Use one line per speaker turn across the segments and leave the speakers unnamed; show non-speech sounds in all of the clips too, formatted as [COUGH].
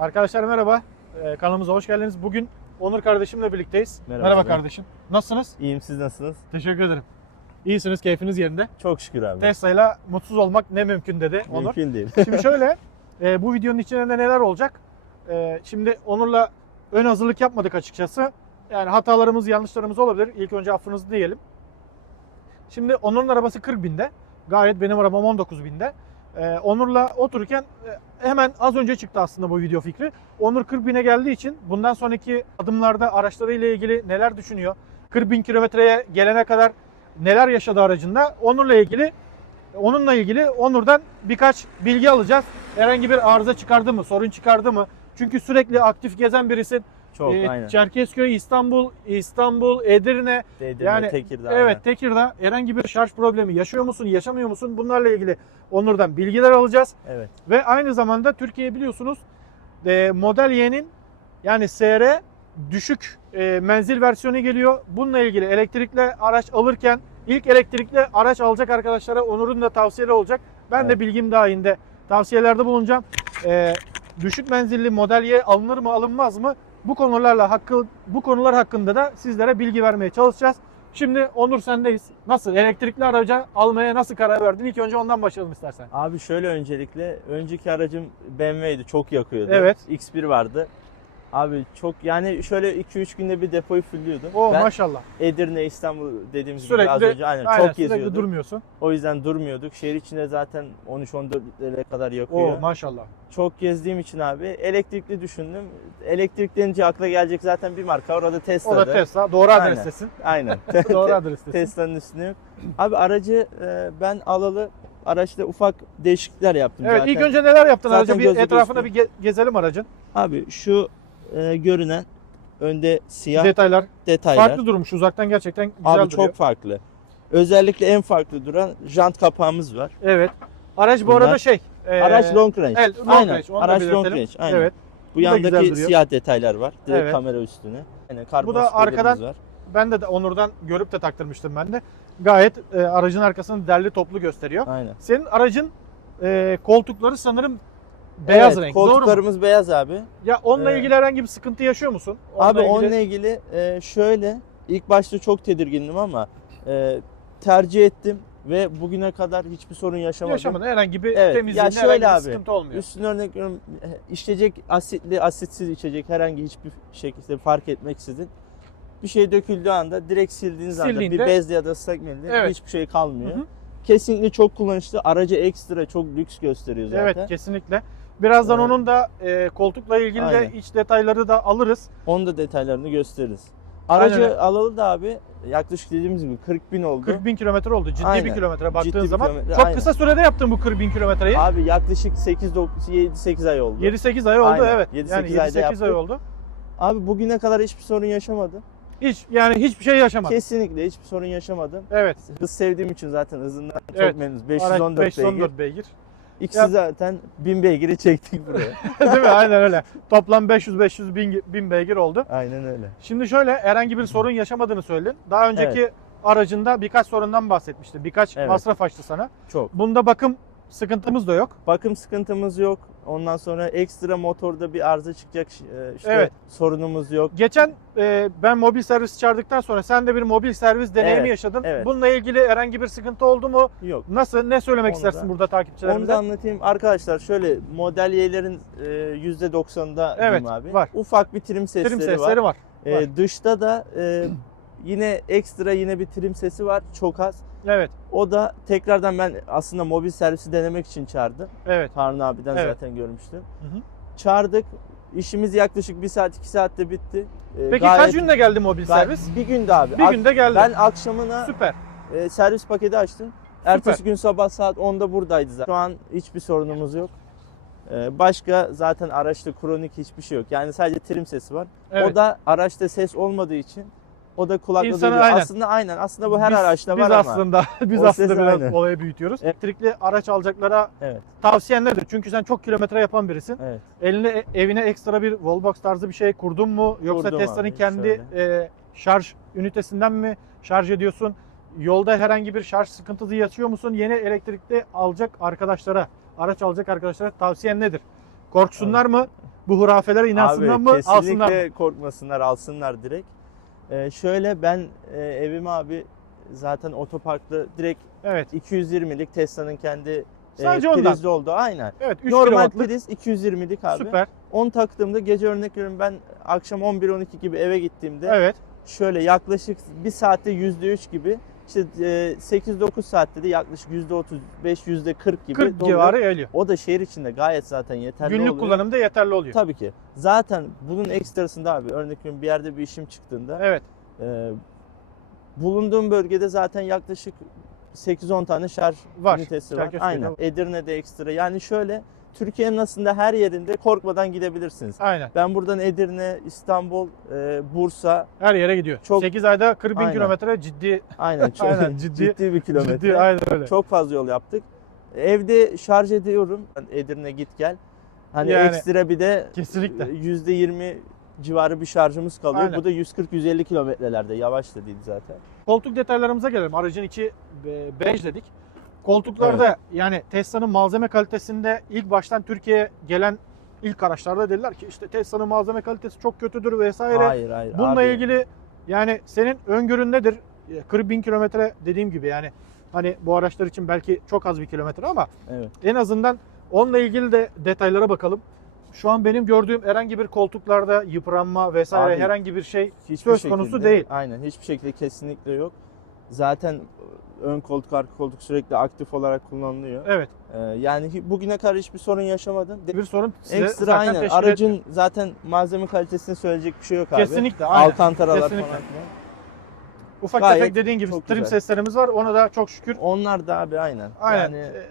Arkadaşlar merhaba. Ee, kanalımıza hoş geldiniz. Bugün Onur kardeşimle birlikteyiz.
Merhaba abi.
kardeşim. Nasılsınız?
İyiyim siz nasılsınız?
Teşekkür ederim. İyisiniz, keyfiniz yerinde.
Çok şükür abi.
Tesla'yla mutsuz olmak ne mümkün dedi Onur.
Mümkün değil. [LAUGHS]
Şimdi şöyle, e, bu videonun içinde neler olacak? E, şimdi Onur'la ön hazırlık yapmadık açıkçası. Yani hatalarımız, yanlışlarımız olabilir. İlk önce affınızı diyelim. Şimdi Onur'un arabası 40 binde. Gayet benim arabam 19 binde. E, Onur'la otururken e, hemen az önce çıktı aslında bu video fikri. Onur 40 bine geldiği için bundan sonraki adımlarda araçlarıyla ilgili neler düşünüyor? 40 bin kilometreye gelene kadar neler yaşadı aracında? Onur'la ilgili Onunla ilgili Onur'dan birkaç bilgi alacağız. Herhangi bir arıza çıkardı mı, sorun çıkardı mı? Çünkü sürekli aktif gezen birisin.
Çok
Ee,
aynen.
Çerkezköy, İstanbul, İstanbul, Edirne,
Edirne,
yani
Tekirdağ.
evet
aynen.
Tekirdağ herhangi bir şarj problemi yaşıyor musun, yaşamıyor musun? Bunlarla ilgili Onur'dan bilgiler alacağız.
Evet.
Ve aynı zamanda Türkiye biliyorsunuz e, Model Y'nin yani SR düşük e, menzil versiyonu geliyor. Bununla ilgili elektrikli araç alırken ilk elektrikli araç alacak arkadaşlara Onur'un da tavsiyeleri olacak. Ben de
Evet.
bilgim dahilinde tavsiyelerde bulunacağım. E, düşük menzilli Model Y alınır mı alınmaz mı? Bu konularla hakkı bu konular hakkında da sizlere bilgi vermeye çalışacağız. Şimdi Onur sendeyiz. Nasıl elektrikli araca almaya nasıl karar verdin? İlk önce ondan başlayalım istersen.
Abi şöyle öncelikle önceki aracım BMW'ydi. Çok yakıyordu.
Evet.
X1 vardı. Abi çok yani şöyle 2-3 günde bir depoyu fulluyordum.
O
ben
maşallah.
Edirne, İstanbul dediğimiz gibi az
Sürekli
önce aynen,
aynen,
çok
sürekli
geziyorduk.
durmuyorsun.
O yüzden durmuyorduk. Şehir içinde zaten 13-14 litreye kadar yakıyor.
O maşallah.
Çok gezdiğim için abi elektrikli düşündüm. Elektrik denince akla gelecek zaten bir marka. Orada Tesla'da.
O da Tesla. Doğru
Aynen.
adrestesin.
Aynen. [LAUGHS]
Doğru adrestesin.
Tesla'nın üstüne yok. Abi aracı e, ben alalı araçta ufak değişiklikler yaptım
Evet
zaten.
ilk önce neler yaptın
Zaten
aracın? Bir etrafına bir
gözüküyor.
ge- gezelim aracın.
Abi şu e, görünen önde siyah
Detaylar.
detaylar.
Farklı durmuş. Uzaktan gerçekten güzel
Abi
duruyor.
çok farklı. Özellikle en farklı duran jant kapağımız var.
Evet. Araç bu
Bunlar-
arada şey. e,
Araç long range.
Evet, long
aynen.
range.
Araç long range. Aynen.
Evet.
Bu
Bu
yandaki siyah detaylar var. Direkt
Evet.
kamera üstüne. Karbon
Bu da arkadan-
var.
Ben de, de Onur'dan görüp de taktırmıştım ben de. Gayet e, aracın arkasını derli toplu gösteriyor.
Aynen.
Senin aracın e, koltukları sanırım beyaz
Evet,
renk. Doğru mu?
Koltuklarımız beyaz abi.
Ya onunla
Evet.
ilgili herhangi bir sıkıntı yaşıyor musun?
Abi
ilgili-
onunla ilgili e, şöyle ilk başta çok tedirgindim ama e, tercih ettim ve bugüne kadar hiçbir sorun yaşamadım.
yaşamadın. Herhangi bir
Evet,
temizliğinde
ya şöyle
herhangi bir
abi,
sıkıntı olmuyor.
Üstüne örnek veriyorum e, içecek asitli asitsiz içecek herhangi hiçbir şekilde fark etmeksizin bir şey döküldüğü anda direkt sildiğiniz anda
Sildiğinde-
bir bezle ya da ıslak mendille
Evet.
hiçbir şey kalmıyor.
Hı hı.
Kesinlikle çok kullanışlı. Aracı ekstra çok lüks gösteriyor zaten.
Evet kesinlikle. Birazdan
Evet.
onun da e, koltukla ilgili
Aynen.
de iç detayları da alırız.
Onun da detaylarını gösteririz.
Aynen
Aracı
öyle.
alalı da abi yaklaşık dediğimiz gibi 40 bin oldu.
40 bin kilometre oldu. Ciddi bir
Aynen.
kilometre baktığın
Ciddi bir
zaman.
kilometre,
Çok
aynen.
kısa sürede yaptın bu 40 bin kilometreyi.
Abi yaklaşık 8 7-8 ay oldu.
7-8 ay oldu
Aynen.
evet.
7-8
yani
ayda
7-8 ay
yaptık.
oldu.
Abi bugüne kadar hiçbir sorun yaşamadım.
Hiç yani hiçbir şey yaşamadım.
Kesinlikle hiçbir sorun yaşamadım.
Evet.
Hız sevdiğim için zaten hızından çok
Evet.
memnunuz.
Araç
514 beygir.
514 beygir.
İkisi
Ya-
zaten 1000 beygiri çektik buraya. [LAUGHS]
Değil mi? Aynen öyle. Toplam 500-500 bin, bin beygir oldu.
Aynen öyle.
Şimdi şöyle herhangi bir sorun yaşamadığını söyledin. Daha önceki aracında birkaç sorundan bahsetmişti. Birkaç
Evet.
masraf açtı sana.
Çok.
Bunda bakım sıkıntımız da yok.
Bakım sıkıntımız yok. Ondan sonra ekstra motorda bir arıza çıkacak e, işte
Evet.
sorunumuz yok.
Geçen e, ben mobil servis çağırdıktan sonra sen de bir mobil servis deneyimi
Evet,
yaşadın.
evet.
Bununla ilgili herhangi bir sıkıntı oldu mu?
Yok.
Nasıl? Ne söylemek
Onu
istersin
da-
burada
Onu
takipçilerimize?
da anlatayım. Arkadaşlar şöyle model Y'lerin e, %90'ında
Evet,
abi.
var.
Ufak bir trim sesleri,
Trim sesleri var.
var.
var.
E, dışta da e, yine ekstra yine bir trim sesi var. Çok az.
Evet.
O da tekrardan ben aslında mobil servisi denemek için çağırdım.
Evet.
Harun abiden
Evet.
zaten görmüştüm.
Hı hı.
Çağırdık. İşimiz yaklaşık 1 saat 2 saatte bitti. Ee,
Peki
gayet-
kaç günde geldi mobil servis?
Bir günde abi.
Bir
Ak-
günde geldi.
Ben akşamına
Süper.
e, servis paketi açtım. Ertesi gün sabah saat 10'da buradaydı zaten. Şu an hiçbir sorunumuz yok. Ee, başka zaten araçta kronik hiçbir şey yok. Yani sadece trim sesi var.
Evet.
O da araçta ses olmadığı için o da kulakla
İnsanı
duyuyor.
aynen.
Aslında aynen. Aslında bu her
Biz-
araçta
biz
var ama.
aslında [LAUGHS] biz
O
aslında biraz olayı büyütüyoruz.
Evet.
Elektrikli araç alacaklara
Evet.
tavsiyen nedir? Çünkü sen çok kilometre yapan birisin.
Evet.
Eline evine ekstra bir wallbox tarzı bir şey kurdun mu yoksa
Kurdum
Tesla'nın
abi,
kendi e, şarj ünitesinden mi şarj ediyorsun? Yolda herhangi bir şarj sıkıntısı yaşıyor musun? Yeni elektrikli alacak arkadaşlara, araç alacak arkadaşlara tavsiyen nedir? Korksunlar mı? bu hurafelere inansınlar
abi,
mı alsınlar mı?
korkmasınlar alsınlar direkt. Ee, şöyle ben e, evim abi zaten otoparkta direkt
Evet.
220'lik Tesla'nın kendi e,
Sadece ondan.
prizli oldu aynen.
Evet 3
Normal
kW'lık
priz 220'lik abi.
süper.
10 taktığımda gece örnek veriyorum ben akşam 11-12 gibi eve gittiğimde
Evet.
şöyle yaklaşık bir saatte %3 gibi işte e, 8-9 saatte de yaklaşık %35 %40 gibi
40
doluyor.
civarı geliyor.
O da şehir içinde gayet zaten yeterli
Günlük
oluyor.
kullanımda yeterli oluyor.
Tabii ki. Zaten bunun ekstrasında abi örnek veriyorum bir yerde bir işim çıktığında
Evet.
e, bulunduğum bölgede zaten yaklaşık 8-10 tane şarj
Var.
ünitesi var.
Çerkezköy'de
Aynen.
var.
Edirne'de ekstra. Yani şöyle Türkiye'nin aslında her yerinde korkmadan gidebilirsiniz.
Aynen.
Ben buradan Edirne, İstanbul, e, Bursa
Her yere gidiyor.
Çok-
8 ayda 40 bin
Aynen.
kilometre ciddi
aynen çok [LAUGHS]
Aynen, [LAUGHS]
ciddi,
ciddi-
bir kilometre.
ciddi aynen öyle.
Çok fazla yol yaptık. Evde şarj ediyorum. Edirne git gel. Hani
Yani-
ekstra bir de
Kesinlikle.
e, %20 civarı bir şarjımız kalıyor.
Aynen.
Bu da 140-150 kilometrelerde. Yavaş da değil zaten.
Koltuk detaylarımıza gelelim. Aracın içi e, bej dedik. Koltuklarda yani Tesla'nın malzeme kalitesinde ilk baştan Türkiye'ye gelen ilk araçlarda dediler ki işte Tesla'nın malzeme kalitesi çok kötüdür vesaire.
Hayır hayır.
Bununla
abi.
ilgili yani senin öngörün nedir? E, 40 bin kilometre dediğim gibi yani hani bu araçlar için belki çok az bir kilometre ama
Evet.
en azından onunla ilgili de detaylara bakalım. Şu an benim gördüğüm herhangi bir koltuklarda yıpranma vesaire
Abi,
herhangi bir şey söz konusu
şekilde-
değil.
Aynen. Hiçbir şekilde kesinlikle yok. Zaten ön koltuk, arka koltuk sürekli aktif olarak kullanılıyor.
evet
Ee, yani bugüne kadar hiçbir sorun yaşamadım.
Bir sorun size
Ekstra
zaten
aynen.
teşkil
Aracın
etmiyor.
zaten malzeme kalitesini söyleyecek bir şey yok abi.
kesinlikle aynen.
Alcantaralar
Kesinlikle.
falan filan.
Ufak
Gayet
tefek dediğin gibi
çok
trim
güzel.
seslerimiz var. Ona da çok şükür
Onlar da abi aynen.
aynen
Yani,
e,
e,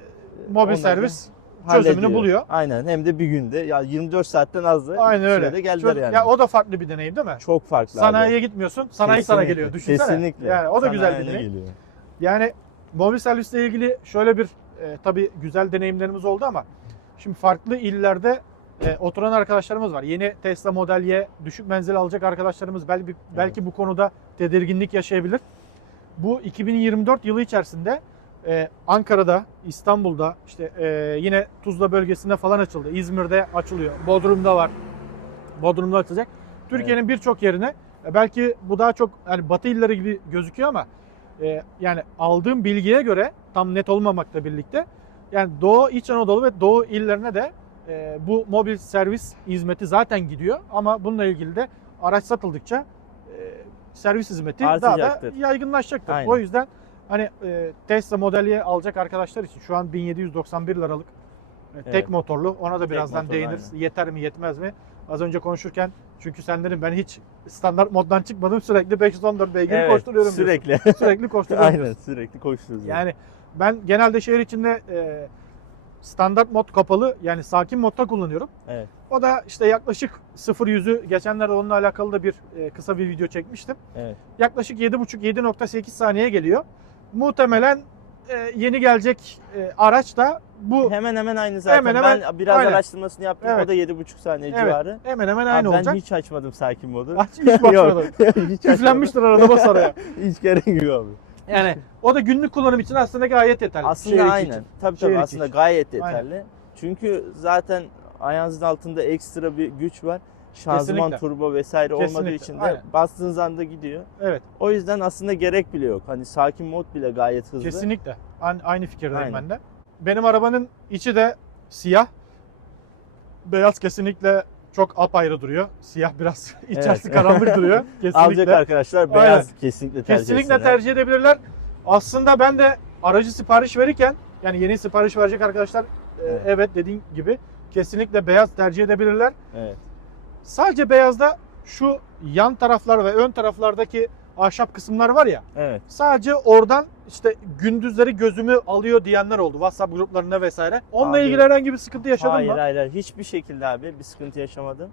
mobil servis çözümünü
hallediyor.
buluyor.
Aynen. Hem de bir günde. Ya 24 saatten az da
Aynen öyle.
sürede geldiler
Çöz-
yani.
Ya o da farklı bir deneyim değil mi?
Çok farklı
Sanayiye
abi.
gitmiyorsun. Sanayi sana
Kesinlikle,
geliyor. Düşünsene.
Kesinlikle.
Yani o da güzel bir
Sanayine
deneyim.
geliyor.
Yani mobil servisle ilgili şöyle bir e, tabii güzel deneyimlerimiz oldu ama şimdi farklı illerde e, oturan arkadaşlarımız var. Yeni Tesla Model Y düşük menzil alacak arkadaşlarımız belki belki bu konuda tedirginlik yaşayabilir. Bu 2024 yılı içerisinde e, Ankara'da, İstanbul'da, işte e, yine Tuzla bölgesinde falan açıldı. İzmir'de açılıyor. Bodrum'da var. Bodrum'da açılacak. Türkiye'nin birçok yerine e, belki bu daha çok yani batı illeri gibi gözüküyor ama e, yani aldığım bilgiye göre tam net olmamakla birlikte yani Doğu, İç Anadolu ve Doğu illerine de e, bu mobil servis hizmeti zaten gidiyor ama bununla ilgili de araç satıldıkça e, servis hizmeti daha da
Artacaktır.
yaygınlaşacaktır.
Aynen.
O yüzden hani e, Tesla Model Y alacak arkadaşlar için şu an 1791 liralık e, tek
Evet.
motorlu ona da birazdan
motorlu,
değiniriz. Yeter mi yetmez mi? Az önce konuşurken çünkü sen dedin ben hiç standart moddan çıkmadım sürekli 514 beygir
Evet,
koşturuyorum diyorsun.
sürekli.
Sürekli [LAUGHS] koşturuyorum.
Aynen sürekli koşuyoruz.
Yani ben genelde şehir içinde e, standart mod kapalı yani sakin modda kullanıyorum.
Evet.
O da işte yaklaşık 0-100'ü geçenlerde onunla alakalı da bir e, kısa bir video çekmiştim.
Evet.
Yaklaşık 7,5-7.8 saniye geliyor. Muhtemelen e, yeni gelecek e, araç da bu
Hemen hemen aynı zaten.
Hemen hemen,
ben biraz
aynen.
araştırmasını yaptım.
Evet.
O da 7,5 saniye
Evet,
civarı.
hemen hemen
Abi
aynı
ben
olacak.
hiç açmadım sakin modu.
Aç, hiç. [LAUGHS]
Yok, hiç [LAUGHS] açmadım.
Küflenmiştir arada bas araya. [LAUGHS]
Hiç gerek yok abi.
Yani o da günlük kullanım için aslında gayet yeterli.
Aslında
Şehir
aynen.
için.
Tabii
Şehir
tabii
içi
aslında
için.
gayet
Aynen.
yeterli. Çünkü zaten ayağınızın altında ekstra bir güç var. Şanzıman,
Kesinlikle.
turbo vesaire olmadığı
Kesinlikle,
için de
aynen.
bastığınız anda gidiyor.
Evet.
O yüzden aslında gerek bile yok. Hani sakin mod bile gayet hızlı.
Kesinlikle. Aynı, fikirdeyim
Aynen.
ben de. Benim arabanın içi de siyah. Beyaz kesinlikle çok apayrı duruyor. Siyah biraz [LAUGHS] içerisi
Evet. [LAUGHS]
karanlık duruyor. Kesinlikle.
Alacak arkadaşlar beyaz kesinlikle tercih
Kesinlikle
etsinler.
tercih edebilirler. Aslında ben de aracı sipariş verirken yani yeni sipariş verecek arkadaşlar e,
Evet.
evet dediğin gibi kesinlikle beyaz tercih edebilirler.
Evet.
Sadece beyazda şu yan taraflar ve ön taraflardaki ahşap kısımlar var ya
Evet.
sadece oradan işte gündüzleri gözümü alıyor diyenler oldu WhatsApp gruplarında vesaire. Onunla
Abi,
ilgili herhangi bir sıkıntı yaşadın
hayır,
mı?
hayır hayır hiçbir şekilde abi bir sıkıntı yaşamadım.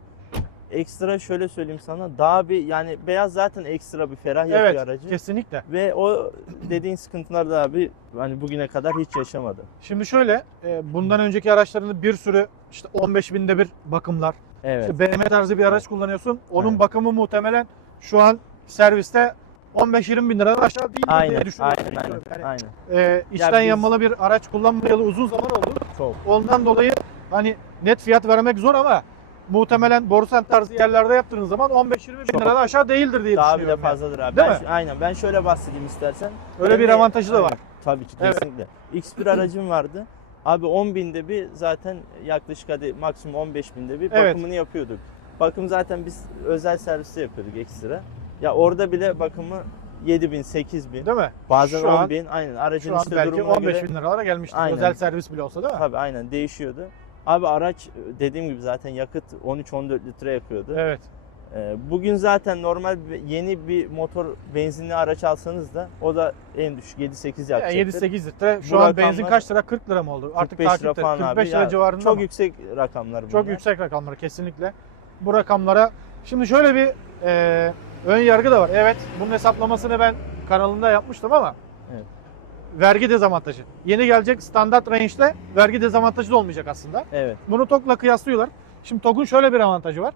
Ekstra şöyle söyleyeyim sana daha bir yani beyaz zaten ekstra bir ferah yapıyor
Evet,
aracı.
kesinlikle.
Ve o dediğin sıkıntılar da abi hani bugüne kadar hiç yaşamadım.
Şimdi şöyle, e, bundan önceki araçlarında bir sürü işte 15 binde bir bakımlar,
Evet.
İşte BMW tarzı bir araç kullanıyorsun. Onun
Evet.
bakımı muhtemelen şu an serviste 15-20 bin liradan aşağı değil
aynen,
diye düşünüyorum.
aynen, aynen,
Yani,
aynen.
e, içten
biz-
yanmalı bir araç kullanmayalı uzun zaman oldu.
Çok.
Ondan dolayı hani net fiyat vermek zor ama muhtemelen Borusan tarzı yerlerde yaptığınız zaman 15-20 bin liradan aşağı değildir diye
Daha
düşünüyorum.
bile
yani.
fazladır abi.
Değil
ben,
mi?
Aynen ben şöyle bahsedeyim istersen.
Öyle bir
de-
avantajı da var.
Tabii ki
Evet.
kesinlikle. X1 aracım vardı. Abi 10 binde bir zaten yaklaşık hadi maksimum 15 binde bir
Evet.
bakımını yapıyorduk. Bakım zaten biz özel serviste yapıyorduk ekstra. Ya orada bile bakımı 7 bin, 8 bin,
Değil mi?
bazen
Şu
10
an-
bin. Aynen aracın
Şu an
işte
belki
durumuna
15
göre.
bin liralara gelmiştir.
Aynen.
Özel servis bile olsa değil mi?
Tabii aynen değişiyordu. Abi araç dediğim gibi zaten yakıt 13-14 litre yakıyordu.
Evet.
Ee, Bugün zaten normal yeni bir motor benzinli araç alsanız da o da en düşük 7-8
Yani
yakacaktır.
7-8 litre. Şu
Bu
an benzin kaç lira? 40 lira mı oldu? Artık
45 lira falan
45
abi.
lira
Ya,
civarında
Çok
mı?
yüksek rakamlar bunlar.
Çok yüksek rakamlar kesinlikle. Bu rakamlara şimdi şöyle bir e, ön yargı da var. Evet, bunun hesaplamasını ben kanalımda yapmıştım ama
Evet.
Vergi dezavantajı. Yeni gelecek standart range'de vergi dezavantajı da olmayacak aslında.
Evet.
Bunu TOG'la kıyaslıyorlar. Şimdi TOG'un şöyle bir avantajı var.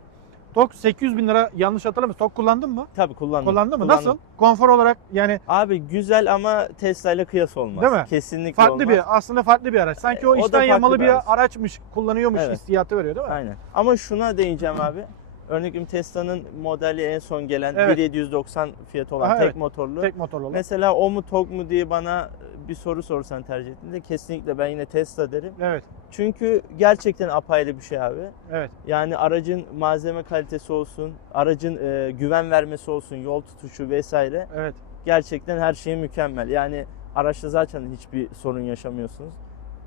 TOG 800 bin lira yanlış hatırlamıyorum. TOG kullandın mı?
Tabii kullandım.
Kullandın mı?
Kullandım.
Nasıl? Konfor olarak yani
Abi güzel ama Tesla ile kıyas olmaz.
Değil mi?
Kesinlikle
farklı
olmaz.
bir aslında farklı bir araç. Sanki o
E, o da
içten yamalı
bir
bir
araç.
araçmış, kullanıyormuş
Evet.
hissiyatı veriyor değil mi?
Aynen. Ama şuna değineceğim abi. Örneğin Tesla'nın modeli en son gelen
Evet.
1790 fiyatı olan
Aha,
tek
evet.
motorlu.
Tek motorlu olan.
Mesela o mu TOG mu diye bana bir soru sorsan tercih ettiğinde kesinlikle ben yine Tesla derim.
Evet.
Çünkü gerçekten apayrı bir şey abi.
Evet.
Yani aracın malzeme kalitesi olsun, aracın e, güven vermesi olsun, yol tutuşu vesaire
Evet.
gerçekten her şey mükemmel. Yani araçta zaten hiçbir sorun yaşamıyorsunuz.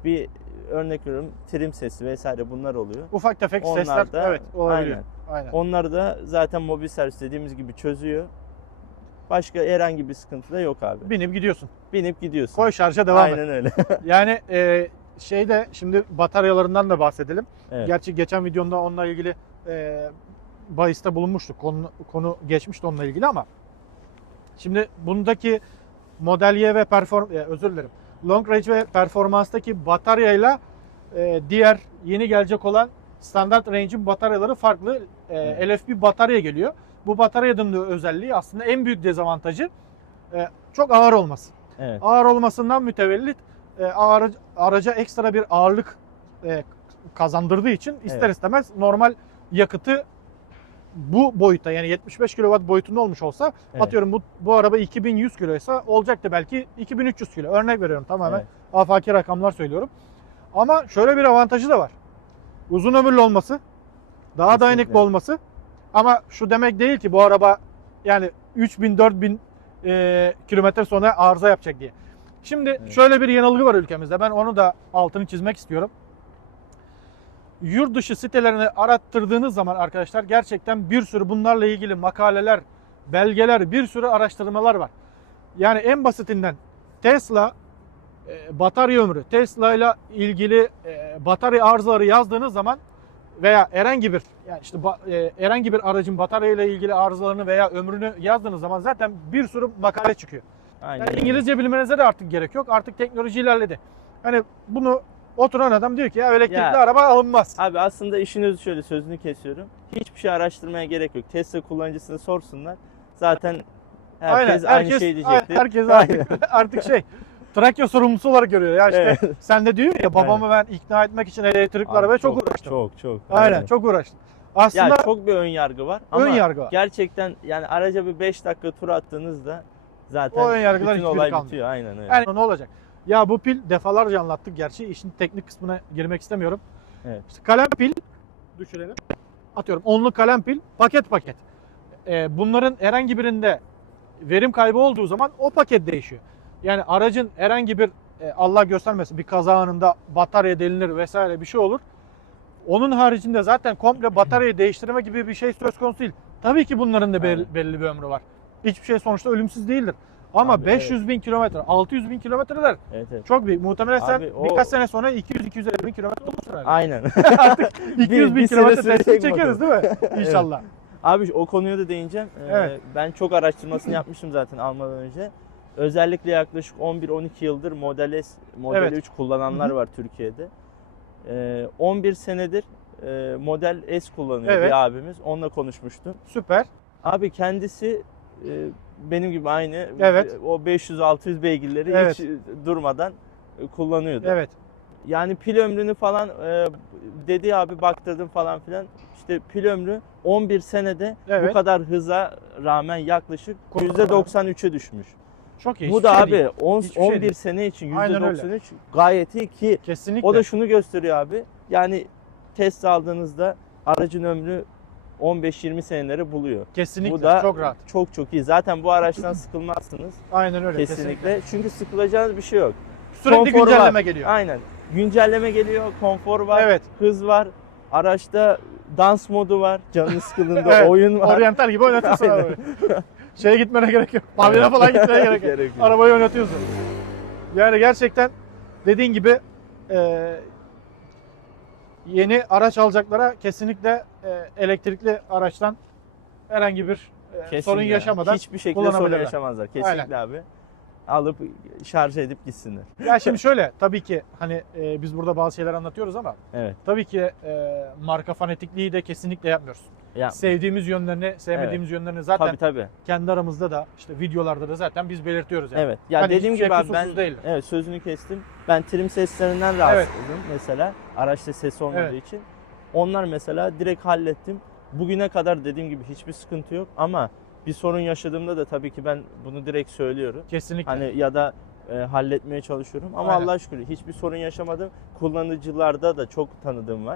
Bir örnek veriyorum trim sesi vesaire bunlar oluyor.
Ufak tefek
Onlar
sesler
da-
evet olabiliyor.
aynen.
Aynen.
Onları da zaten mobil servis dediğimiz gibi çözüyor. Başka herhangi bir sıkıntı da yok abi.
Binip gidiyorsun.
Binip gidiyorsun.
Koy şarja devam et.
Aynen öyle. [LAUGHS]
Yani e, şeyde şimdi bataryalarından da bahsedelim.
evet.
Gerçi geçen videomda onunla ilgili e, bahiste bulunmuştuk. Konu, konu geçmişti onunla ilgili ama şimdi bundaki Model Y ve perform e, özür dilerim. Long range ve performanstaki bataryayla e, diğer yeni gelecek olan standart range'in bataryaları farklı. E,
Evet.
LFP batarya geliyor. Bu bataryanın da özelliği aslında en büyük dezavantajı e, çok ağır olması.
evet.
Ağır olmasından mütevellit e, ağır, araca ekstra bir ağırlık e, kazandırdığı için ister
Evet.
istemez normal yakıtı bu boyutta yani 75 kW boyutunda olmuş olsa
Evet.
atıyorum bu, bu araba 2100 kiloysa olacaktı belki 2300 kilo. Örnek veriyorum tamamen
Evet.
afaki rakamlar söylüyorum. Ama şöyle bir avantajı da var. Uzun ömürlü olması, daha
Kesinlikle.
dayanıklı olması. Ama şu demek değil ki bu araba yani 3000 4000 e, kilometre sonra arıza yapacak diye. Şimdi
Evet.
şöyle bir yanılgı var ülkemizde. Ben onu da altını çizmek istiyorum. Yurt dışı sitelerini arattırdığınız zaman arkadaşlar gerçekten bir sürü bunlarla ilgili makaleler, belgeler, bir sürü araştırmalar var. Yani en basitinden Tesla e, batarya ömrü, Tesla ile ilgili e, batarya arızaları yazdığınız zaman veya herhangi bir yani işte e, herhangi bir aracın batarya ile ilgili arızalarını veya ömrünü yazdığınız zaman zaten bir sürü makale çıkıyor.
Aynen.
Yani. İngilizce bilmenize de artık gerek yok. Artık teknoloji ilerledi. Hani bunu oturan adam diyor ki ya elektrikli
Ya.
araba alınmaz.
Abi aslında işin özü şöyle sözünü kesiyorum. Hiçbir şey araştırmaya gerek yok. Tesla kullanıcısını sorsunlar. Zaten herkes aynı şey diyecektir.
Herkes [LAUGHS] artık, [LAUGHS] artık şey Trakya sorumlusu olarak görüyor. Ya işte
Evet.
sen de diyor ya babamı ben ikna etmek için elektrikli
Abi
arabaya çok, uğraştım.
Çok çok.
Aynen çok uğraştım. Aslında
Ya çok bir ön yargı var ama
ön yargı var.
gerçekten yani araca bir 5 dakika tur attığınızda zaten
O ön yargılar
bütün
hiçbiri
olay
kalmıyor.
bitiyor. Aynen öyle.
Yani ne olacak? Ya bu pil defalarca anlattık gerçi işin teknik kısmına girmek istemiyorum.
Evet.
İşte kalem pil düşürelim. Atıyorum onlu kalem pil paket paket. Ee, bunların herhangi birinde verim kaybı olduğu zaman o paket değişiyor. Yani aracın herhangi bir e, Allah göstermesin bir kaza anında batarya delinir vesaire bir şey olur. Onun haricinde zaten komple bataryayı değiştirme gibi bir şey söz konusu değil. Tabii ki bunların da belli, belli bir ömrü var. Hiçbir şey sonuçta ölümsüz değildir. Ama
Abi,
500 bin kilometre, 600 bin kilometreler
Evet, evet.
çok büyük. Muhtemelen sen
Abi o-
birkaç sene sonra 200-250 bin kilometre olursun herhalde.
Aynen. [LAUGHS]
200 [LAUGHS] bin
bir
kilometre testi çekeriz değil mi? [LAUGHS] İnşallah.
Abi o konuya da değineceğim. Ee,
Evet.
Ben çok araştırmasını yapmıştım zaten almadan önce. Özellikle yaklaşık 11-12 yıldır Model S, Model
Evet.
3 kullananlar var Türkiye'de. Ee, 11 senedir e, Model S kullanıyor
Evet.
bir abimiz. Onunla konuşmuştum.
Süper.
Abi kendisi e, benim gibi aynı
Evet.
o 500-600 beygirleri
Evet.
hiç durmadan e, kullanıyordu.
Evet.
Yani pil ömrünü falan e, dedi abi baktırdım falan filan. İşte pil ömrü 11 senede
Evet.
bu kadar hıza rağmen yaklaşık %93'e düşmüş.
Çok iyi.
bu da
şey
abi
değil.
10,
Hiçbir şey
11
değil.
sene için
Aynen öyle.
%93 gayet iyi ki
Kesinlikle.
o da şunu gösteriyor abi. Yani test aldığınızda aracın ömrü 15-20 seneleri buluyor.
kesinlikle
Bu da
çok rahat.
Çok çok iyi. Zaten bu araçtan sıkılmazsınız
Aynen öyle.
kesinlikle. Çünkü sıkılacağınız bir şey yok.
Sürekli
Konforu var.
güncelleme geliyor.
Aynen. Güncelleme geliyor, konfor var,
Evet.
hız var. Araçta dans modu var, canın sıkıldığında [LAUGHS]
Evet,
oyun var.
Oryantal gibi oynatıyorsun
Aynen. [LAUGHS]
Şeye gitmene gerek yok. Pavyona falan [LAUGHS] gitmene gerek yok.
Gerek yok.
Arabayı oynatıyorsun. Yani gerçekten dediğin gibi e, yeni araç alacaklara kesinlikle e, elektrikli araçtan herhangi bir e, sorun yaşamadan
hiçbir şekilde sorun
kullanabilirler.
yaşamazlar. Kesinlikle abi. Alıp şarj edip gitsinler.
Ya şimdi [LAUGHS] şöyle tabii ki hani e, biz burada bazı şeyler anlatıyoruz ama
Evet.
tabii ki e, marka fanatikliği de kesinlikle yapmıyoruz.
Ya,
Sevdiğimiz yönlerini, sevmediğimiz yönlerini zaten
tabii tabii.
kendi aramızda da işte videolarda da zaten biz belirtiyoruz yani.
Evet. Ya
Hani
dediğim gibi
şey
abi ben
kusursuz değildir.
evet sözünü kestim. Ben trim seslerinden rahatsızdım mesela. Araçta ses olmadığı
Evet.
için. Onlar mesela direkt hallettim. Bugüne kadar dediğim gibi hiçbir sıkıntı yok ama bir sorun yaşadığımda da tabii ki ben bunu direkt söylüyorum.
Kesinlikle.
Hani ya da e, halletmeye çalışıyorum ama
Aynen.
Allah'a şükür hiçbir sorun yaşamadım. Kullanıcılarda da çok tanıdığım var.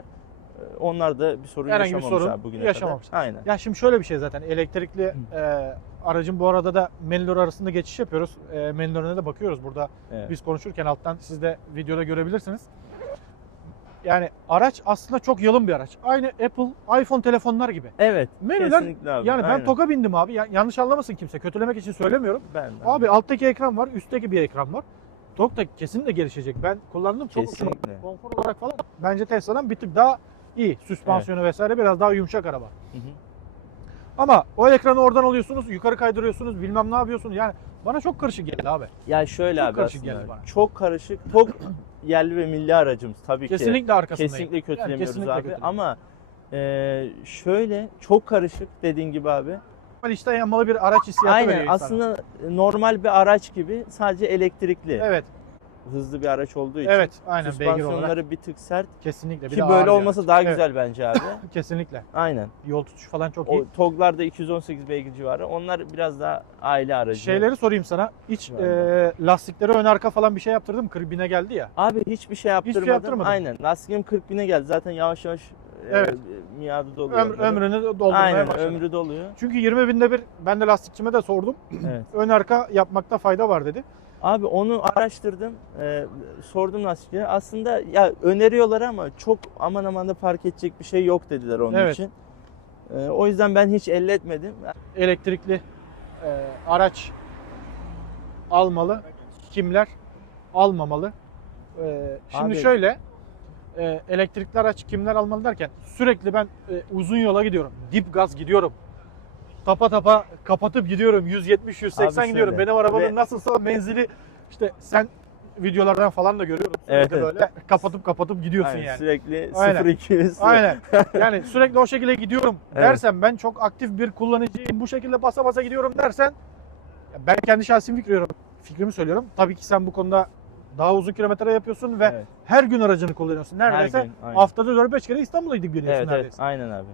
E, Onlar da bir sorun
Herhangi bir
yaşamamış
sorun
abi bugüne
yaşamamış.
kadar. Aynen.
Ya şimdi şöyle bir şey zaten elektrikli e, aracın bu arada da Menlor arasında geçiş yapıyoruz. E, Menlor'una da bakıyoruz burada
Evet.
biz konuşurken alttan siz de videoda görebilirsiniz. Yani araç aslında çok yalın bir araç. Aynı Apple iPhone telefonlar gibi.
Evet.
Menüler
kesinlikle abi.
yani ben
Aynen.
TOG'a bindim abi. Ya- yanlış anlamasın kimse. Kötülemek için söylemiyorum.
ben, ben.
Abi alttaki ekran var, üstteki bir ekran var. TOG da kesinlikle gelişecek. Ben kullandım çok hoşuma konfor olarak falan. Bence Tesla'dan bir tık daha iyi. Süspansiyonu vesaire biraz daha yumuşak araba.
Hı hı.
Ama o ekranı oradan alıyorsunuz, yukarı kaydırıyorsunuz, bilmem ne yapıyorsunuz. Yani bana çok karışık geldi abi.
Ya şöyle
Çok
abi
karışık
aslında.
geldi bana.
Çok karışık. Çok [CLEARS THROAT] yerli ve milli aracımız tabii ki.
Kesinlikle arkasındayım.
Kesinlikle kötülemiyoruz
kesinlikle
abi.
kötülemiyorum.
Ama e, şöyle çok karışık dediğin gibi abi.
Normal içten yanmalı bir araç hissiyatı veriyor
Aynen aslında normal bir araç gibi sadece elektrikli.
Evet,
Hızlı bir araç olduğu için.
evet. Aynen beygir olarak.
Bir tık sert.
Kesinlikle. Bir
Ki
de
böyle
ağır
olması
bir
daha
araç.
güzel bence abi.
Evet, [LAUGHS] kesinlikle.
Aynen.
Yol tutuşu falan çok
O
iyi.
TOG'larda 218 beygir civarı. Onlar biraz daha aile aracı.
Şeyleri sorayım sana. İç
Vallahi.
e, lastikleri ön arka falan bir şey yaptırdın mı? Kribine geldi ya.
Abi hiçbir şey yaptırmadım.
yaptırmadın.
Aynen. Lastiğim 40 bine geldi. Zaten yavaş yavaş
Evet.
e, miadı doluyor.
Ömr,
onların.
ömrünü doldurmaya
Aynen
başladı.
ömrü doluyor.
Çünkü 20 binde bir ben de lastikçime de sordum.
Evet.
Ön arka yapmakta fayda var dedi.
Abi onu araştırdım. e, sordum lastikçiye. Aslında ya öneriyorlar ama çok aman aman da fark edecek bir şey yok dediler onun
Evet.
için. E, o yüzden ben hiç elde etmedim.
Elektrikli e, araç almalı. Kimler almamalı? E, şimdi
Abi-
şöyle e, elektrikli araç kimler almalı derken sürekli ben e, uzun yola gidiyorum. Dip gaz gidiyorum. Tapa tapa kapatıp gidiyorum. 170 180
Abi
gidiyorum.
şöyle,
Benim arabanın
ve-
nasılsa menzili işte sen videolardan falan da görüyorum.
Evet,
Sürekli
evet.
böyle kapatıp kapatıp gidiyorsun
Aynen,
yani.
Sürekli
Aynen.
0-200.
Aynen. [LAUGHS] Yani sürekli o şekilde gidiyorum
Evet.
dersen ben çok aktif bir kullanıcıyım bu şekilde basa basa gidiyorum dersen ya ben kendi şahsi fikrim, fikrimi söylüyorum. Tabii ki sen bu konuda daha uzun kilometre yapıyorsun ve
Evet.
her gün aracını kullanıyorsun. Neredeyse
gün, aynen.
haftada 4-5 kere İstanbul'a gidip geliyorsun
Evet, evet.
neredeyse.
Aynen abi.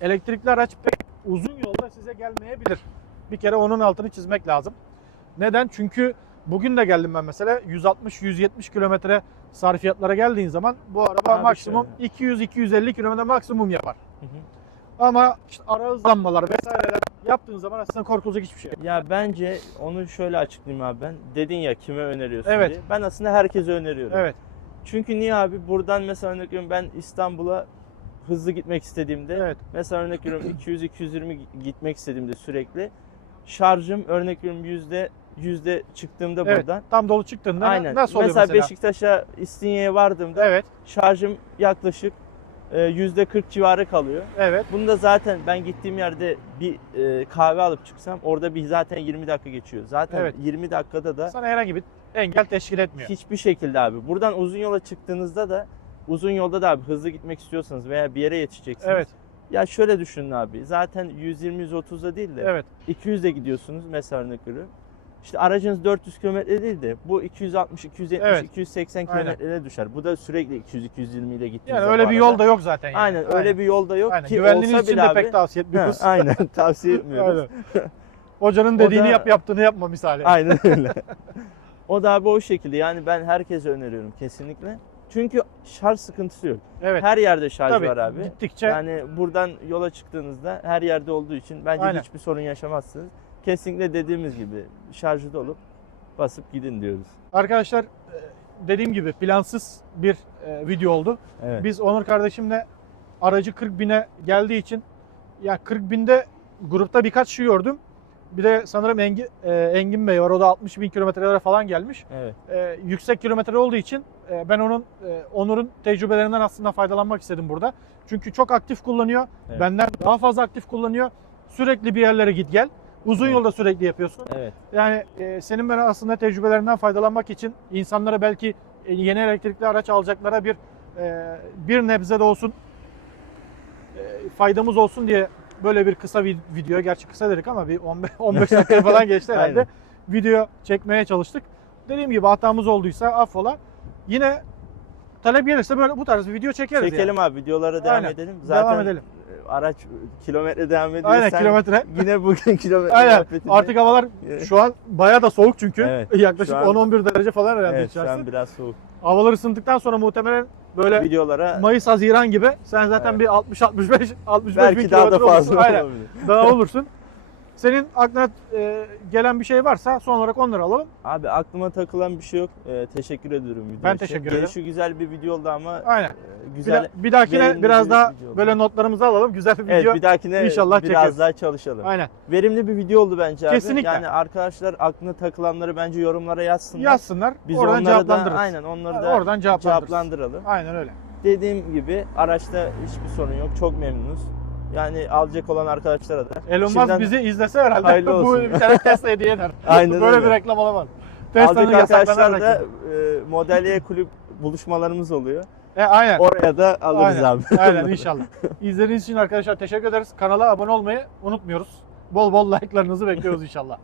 Elektrikli araç pek uzun yolda size gelmeyebilir. Bir kere onun altını çizmek lazım. Neden? Çünkü bugün de geldim ben mesela 160-170 kilometre sarfiyatlara geldiğin zaman bu araba
Abi
maksimum 200-250 kilometre maksimum yapar.
Hı hı.
Ama işte ara hızlanmalar vesaireler yaptığın zaman aslında korkulacak hiçbir şey yok.
Ya bence onu şöyle açıklayayım abi ben. Dedin ya kime öneriyorsun
Evet.
diye. Ben aslında herkese öneriyorum.
Evet,
Çünkü niye abi? Buradan mesela örnek ben İstanbul'a hızlı gitmek istediğimde
evet,
mesela örnek veriyorum 200-220 gitmek istediğimde sürekli şarjım örnek veriyorum yüzde yüzde çıktığımda
evet.
buradan.
Tam dolu çıktığında
Aynen.
nasıl oluyor
mesela,
mesela?
Beşiktaş'a İstinye'ye vardığımda
Evet,
şarjım yaklaşık e, yüzde 40 civarı kalıyor.
evet.
Bunu da zaten ben gittiğim yerde bir e, kahve alıp çıksam orada bir zaten 20 dakika geçiyor. Zaten
Evet.
20 dakikada da
Sana herhangi bir engel teşkil etmiyor.
hiçbir şekilde abi. Buradan uzun yola çıktığınızda da uzun yolda da abi hızlı gitmek istiyorsanız veya bir yere yetişeceksiniz.
Evet,
Ya şöyle düşünün abi. Zaten 120-130'da değil de
evet.
200'de gidiyorsunuz mesela örnek veriyorum. İşte aracınız 400 kilometre değil de bu 260, 270,
Evet.
280
Aynen.
kilometreye düşer. Bu da sürekli 200-220 ile gittiğiniz
Yani öyle bir yol da yok zaten. Yani.
Aynen öyle bir yolda yok
Aynen.
ki
Güvenliğiniz
olsa
için de
abi.
pek tavsiye
Ha, [LAUGHS]
etmiyoruz.
aynen tavsiye [LAUGHS] etmiyoruz.
Aynen. Hocanın dediğini
da-
yap yaptığını yapma misali.
Aynen öyle. [LAUGHS] o da abi o şekilde. Yani ben herkese öneriyorum kesinlikle. Çünkü şarj sıkıntısı yok.
Evet.
Her yerde şarj
Tabii.
var abi.
Gittikçe
Yani buradan yola çıktığınızda her yerde olduğu için bence
Aynen.
hiçbir sorun yaşamazsınız. Kesinlikle dediğimiz gibi şarjı dolup basıp gidin diyoruz.
arkadaşlar e, dediğim gibi plansız bir e, video oldu.
Evet.
Biz Onur kardeşimle aracı 40 bine geldiği için ya 40 binde grupta birkaç şey gördüm. Bir de sanırım Engin, e, Engin Bey var. O da 60 bin kilometrelere falan gelmiş.
Evet.
E, yüksek kilometre olduğu için e, ben onun e, Onur'un tecrübelerinden aslında faydalanmak istedim burada. Çünkü çok aktif kullanıyor.
Evet.
Benden daha fazla aktif kullanıyor. Sürekli bir yerlere git gel. Uzun
Evet.
yolda sürekli yapıyorsun.
Evet.
Yani e, senin ben aslında tecrübelerinden faydalanmak için insanlara belki e, yeni elektrikli araç alacaklara bir e, bir nebze de olsun e, faydamız olsun diye böyle bir kısa bir video gerçi kısa dedik ama bir 15 15 [LAUGHS] dakika falan geçti [LAUGHS] herhalde. Video çekmeye çalıştık. Dediğim gibi hatamız olduysa affola. Yine talep gelirse böyle bu tarz bir video çekeriz
Çekelim abi videolara devam
Aynen.
edelim.
Devam
Zaten
edelim.
e, araç kilometre devam ediyor.
yani. Aynen
Sen
kilometre. [LAUGHS]
Yine bugün [LAUGHS] kilometre
Aynen.
muhabbetinde-
Artık havalar şu an bayağı da soğuk çünkü.
Evet. [LAUGHS]
Yaklaşık
Şu an-
10-11 derece falan herhalde
Evet şu
içerisi.
an biraz soğuk.
Havalar ısındıktan sonra muhtemelen böyle
Videolara
Mayıs Haziran gibi sen zaten
Evet.
bir 60 65 65 bin
belki daha da
kilometre olursun.
fazla
Aynen. Daha olursun. Senin aklına e, gelen bir şey varsa son olarak onları alalım.
Abi aklıma takılan bir şey yok. Ee, teşekkür ediyorum video
Ben
için.
teşekkür ederim.
Gelişi güzel bir video oldu ama
Aynen.
e,
Bir,
güzel.
da- bir dahakine
verimli
biraz
bir
daha
video oldu.
böyle notlarımızı alalım. Güzel bir video.
Evet bir dahakine
İnşallah
biraz
çekeriz.
daha çalışalım.
Aynen.
Verimli bir video oldu bence abi.
Kesinlikle.
Yani arkadaşlar aklına takılanları bence yorumlara yazsınlar.
Yazsınlar.
Biz
oradan
onları da
cevaplandırırız.
aynen onları da
oradan cevaplandırırız.
cevaplandıralım.
Aynen öyle.
Dediğim gibi araçta hiçbir sorun yok. Çok memnunuz. Yani alacak olan arkadaşlara da.
Elon Musk
Şimdiden
bizi izlese herhalde
hayırlı [LAUGHS]
bu
olsun.
bir tane Tesla hediye eder. [LAUGHS]
Aynen
Böyle
öyle.
bir reklam olamaz. Tesla'nın
alacak
yasaklanan
arkadaşlar da
reklamı.
e, Model Y kulüp buluşmalarımız oluyor.
E, aynen.
Oraya da alırız
Aynen.
abi.
Aynen [LAUGHS] inşallah. İzlediğiniz için arkadaşlar teşekkür ederiz. Kanala abone olmayı unutmuyoruz. Bol bol like'larınızı bekliyoruz inşallah.